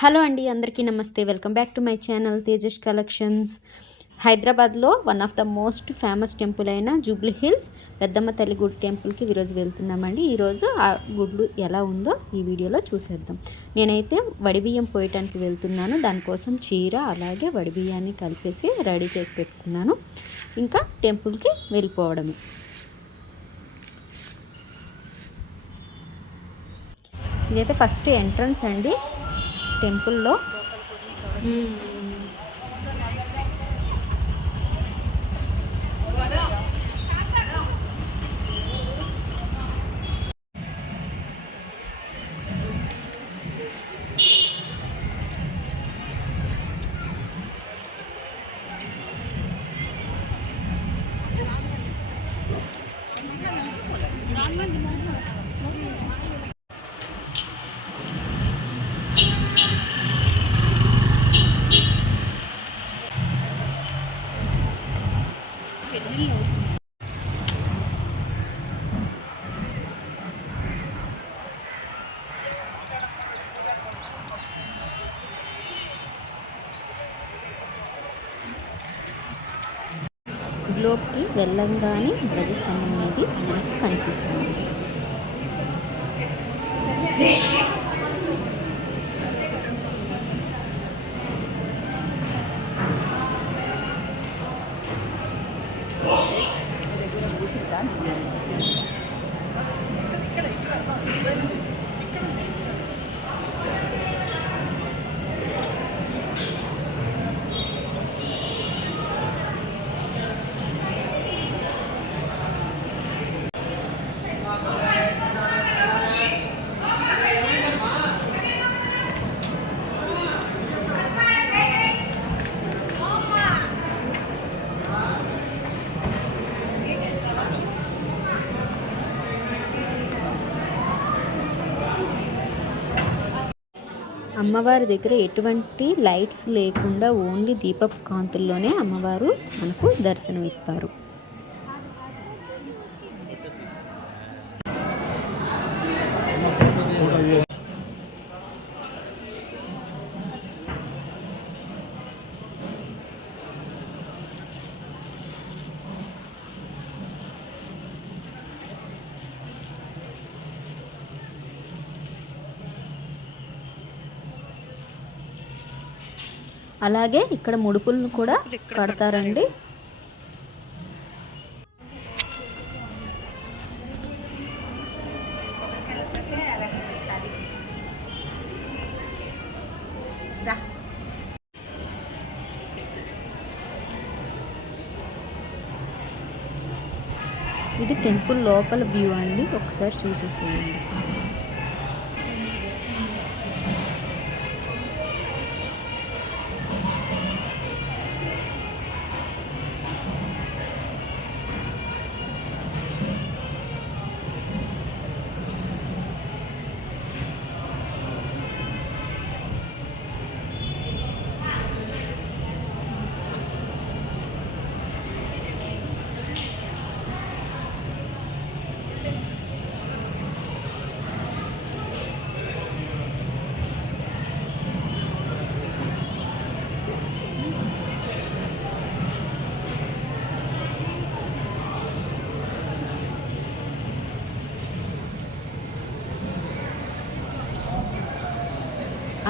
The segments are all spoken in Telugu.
హలో అండి, అందరికీ నమస్తే. Welcome back to my channel Tejas collections. హైదరాబాద్లో one of the most famous temple అయిన జూబ్లీ హిల్స్ పెద్దమ్మ తల్లి గుడి టెంపుల్కి ఈరోజు వెళ్తున్నామండి. ఈరోజు ఆ గుడ్లు ఎలా ఉందో ఈ వీడియోలో చూసేద్దాం. నేనైతే వడిబియ్యం పోయటానికి వెళ్తున్నాను. దానికోసం చీర అలాగే వడిబియ్యాన్ని కలిపేసి రెడీ చేసి పెట్టుకున్నాను. ఇంకా టెంపుల్కి వెళ్ళిపోవడమే. ఇదైతే ఫస్ట్ ఎంట్రన్స్ అండి టెంపుల్లో. లోకి వెళ్ళంగానే ధ్వజస్తంభం అనేది మనకు కనిపిస్తుంది. అమ్మవారి దగ్గర ఎటువంటి లైట్స్ లేకుండా ఓన్లీ దీపపు కాంతుల్లోనే అమ్మవారు మనకు దర్శనమిస్తారు. అలాగే ఇక్కడ ముడుపులను కూడా కడతారండి. ఇది టెంపుల్ లోపల వ్యూ అండి, ఒకసారి చూసేసేయండి.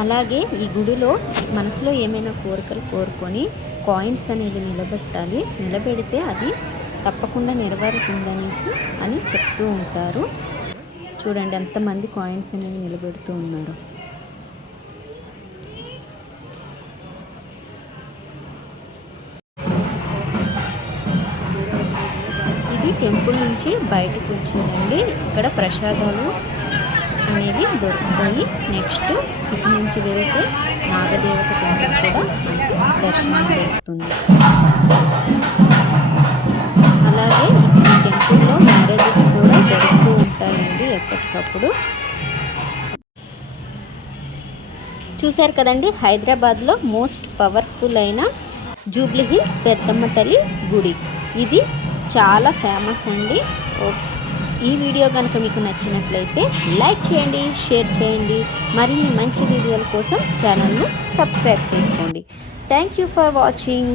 అలాగే ఈ గుడిలో మనసులో ఏమైనా కోరికలు కోరుకొని కాయిన్స్ అనేది నిలబెట్టాలి. నిలబెడితే అది తప్పకుండా నెరవేరుతుందనేసి అని చెప్తూ ఉంటారు. చూడండి ఎంతమంది కాయిన్స్ అనేవి నిలబెడుతూ ఉన్నారు. ఇది టెంపుల్ నుంచి బయటకు వచ్చారండి. ఇక్కడ ప్రసాదాలు అనేవి దొరుకుతాయి. నెక్స్ట్ ఇటు నుంచి వెళ్తే నాగదేవత టెంపుల్ కూడా మనకి దర్శనం దొరుకుతుంది. అలాగే ఈ టెంపుల్లో మ్యారేజెస్ కూడా జరుగుతూ ఉంటాయండి ఎప్పటికప్పుడు. చూశారు కదండి, హైదరాబాద్లో మోస్ట్ పవర్ఫుల్ అయిన జూబ్లీ హిల్స్ పెద్దమ్మ తల్లి గుడి. ఇది చాలా ఫేమస్ అండి. ఈ వీడియో కనుక మీకు నచ్చినట్లయితే లైక్ చేయండి, షేర్ చేయండి. మరిన్ని మంచి వీడియోల కోసం ఛానల్ను సబ్స్క్రైబ్ చేసుకోండి. Thank you for watching.